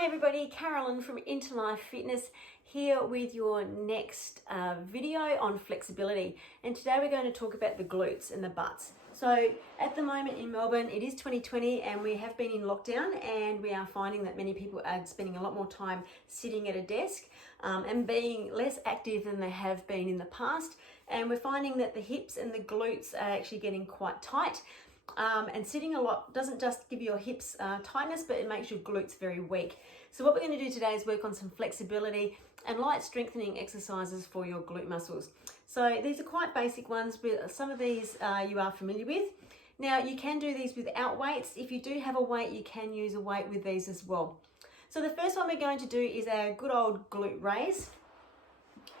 Hi everybody, Carolyn from Into Life Fitness here with your next video on flexibility, and today we're going to talk about the glutes and the butts. So at the moment in Melbourne it is 2020 and we have been in lockdown, and we are finding that many people are spending a lot more time sitting at a desk and being less active than they have been in the past, and we're finding that the hips and the glutes are actually getting quite tight. And sitting a lot doesn't just give your hips tightness, but it makes your glutes very weak. So what we're going to do today is work on some flexibility and light strengthening exercises for your glute muscles. So these are quite basic ones, but some of these you are familiar with. Now you can do these without weights. If you do have a weight, you can use a weight with these as well. So the first one we're going to do is our good old glute raise.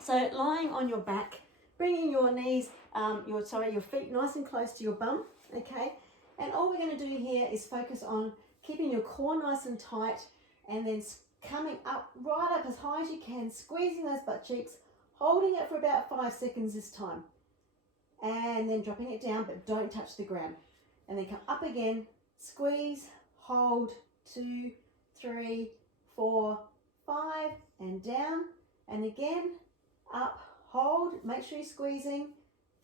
So lying on your back, bringing your knees, your feet nice and close to your bum. Okay, and all we're going to do here is focus on keeping your core nice and tight, and then coming up, right up as high as you can, squeezing those butt cheeks, holding it for about 5 seconds this time, and then dropping it down, but don't touch the ground. And then come up again, squeeze, hold, 2, 3, 4, 5, and down, and again, up, hold, make sure you're squeezing,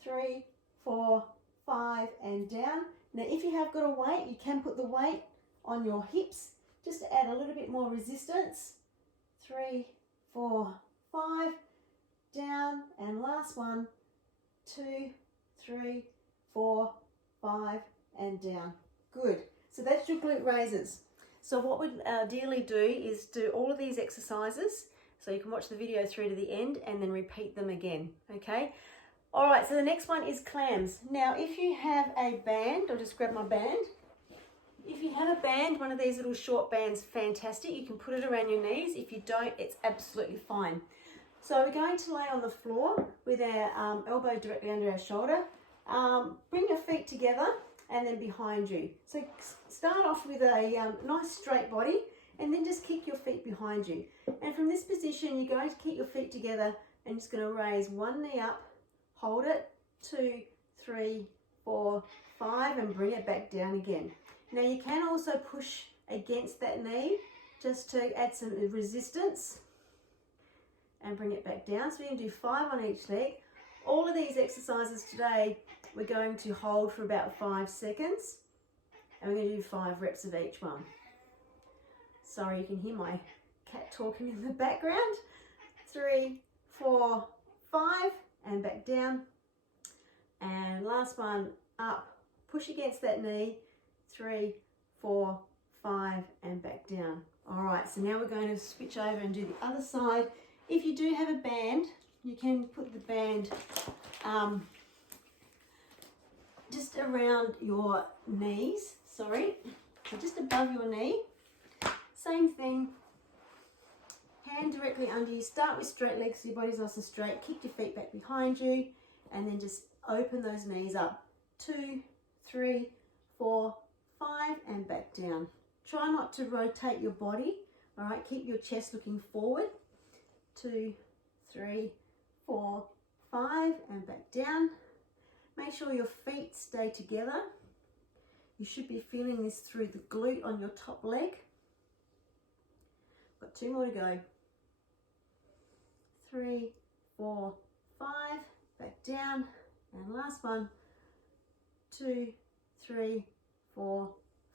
3, 4, 5, and down. Now if you have got a weight, you can put the weight on your hips just to add a little bit more resistance. 3, 4, 5, down, and last one, 2, 3, 4, 5, and down. Good. So that's your glute raises. So what we'd ideally do is do all of these exercises, so you can watch the video through to the end and then repeat them again. Okay. All right, so the next one is clams. Now, if you have a band, I'll just grab my band. If you have a band, one of these little short bands, fantastic. You can put it around your knees. If you don't, it's absolutely fine. So we're going to lay on the floor with our elbow directly under our shoulder. Bring your feet together and then behind you. So start off with a nice straight body, and then just kick your feet behind you. And from this position, you're going to keep your feet together and just going to raise one knee up. Hold it, 2, 3, 4, 5, and bring it back down again. Now you can also push against that knee just to add some resistance and bring it back down. So we're going to do 5 on each leg. All of these exercises today, we're going to hold for about 5 seconds, and we're going to do 5 reps of each one. Sorry, you can hear my cat talking in the background. 3, 4, 5. And back down, and last one, up, push against that knee, 3, 4, 5, and back down. All right, so now we're going to switch over and do the other side. If you do have a band, you can put the band just around your knees, so just above your knee. Same thing. Hand directly under you. Start with straight legs so your body's nice and straight. Kick your feet back behind you, and then just open those knees up. 2, 3, 4, 5, and back down. Try not to rotate your body. All right, keep your chest looking forward. 2, 3, 4, 5, and back down. Make sure your feet stay together. You should be feeling this through the glute on your top leg. Got 2 more to go. 3, 4, 5, back down, and last one, 2, 3, 4,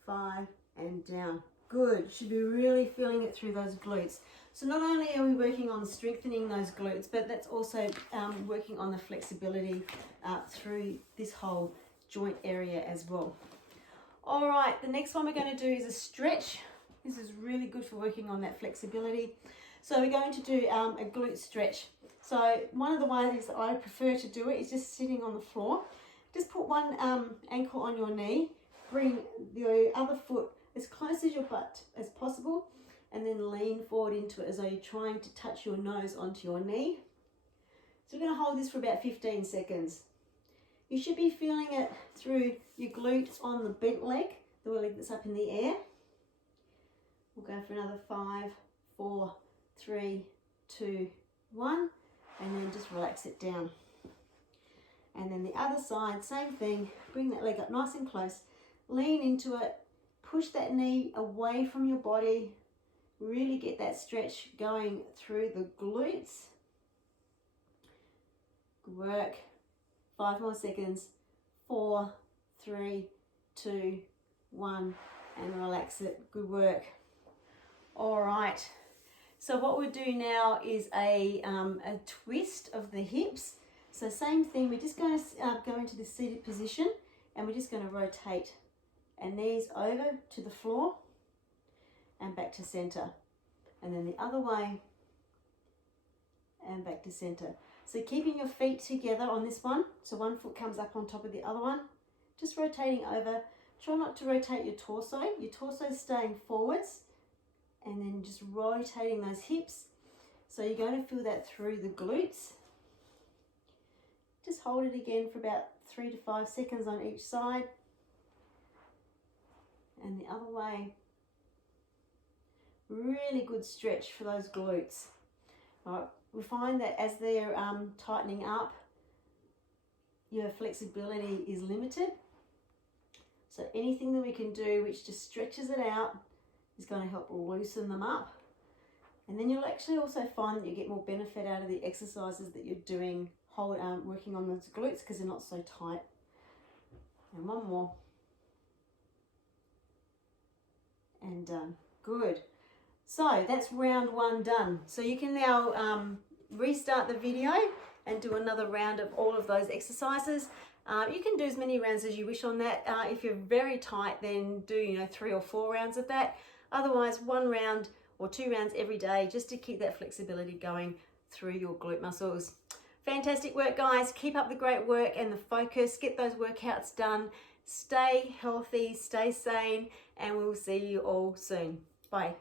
5, and down. Good. Should be really feeling it through those glutes. So not only are we working on strengthening those glutes, but that's also working on the flexibility through this whole joint area as well. All right, the next one we're going to do is a stretch. This is really good for working on that flexibility. So we're going to do a glute stretch. So one of the ways that I prefer to do it is just sitting on the floor. Just put one ankle on your knee, bring your other foot as close as your butt as possible, and then lean forward into it as though you're trying to touch your nose onto your knee. So we're going to hold this for about 15 seconds. You should be feeling it through your glute on the bent leg, the leg that's up in the air. We'll go for another 5, 4, 3, 2, 1, and then just relax it down. And then the other side, same thing, bring that leg up nice and close, lean into it, push that knee away from your body, Really get that stretch going through the glutes. Good work. 5 more seconds. 4, 3, 2, 1, and relax it. Good work. All right. So what we'll do now is a twist of the hips. So same thing, we're just going to go into the seated position, and we're just going to rotate our knees over to the floor and back to center. And then the other way and back to center. So keeping your feet together on this one. So one foot comes up on top of the other one. Just rotating over. Try not to rotate your torso. Your torso is staying forwards. And then just rotating those hips. So you're going to feel that through the glutes. Just hold it again for about 3 to 5 seconds on each side. And the other way. Really good stretch for those glutes. All right, we find that as they're tightening up, your flexibility is limited. So anything that we can do which just stretches it out is going to help loosen them up. And then you'll actually also find that you get more benefit out of the exercises that you're doing, working on those glutes, because they're not so tight. And one more. And done. Good. So that's round 1 done. So you can now restart the video and do another round of all of those exercises. You can do as many rounds as you wish on that. If you're very tight, then do 3 or 4 rounds of that. Otherwise, 1 round or 2 rounds every day, just to keep that flexibility going through your glute muscles. Fantastic work, guys. Keep up the great work and the focus. Get those workouts done. Stay healthy, stay sane, and we'll see you all soon. Bye.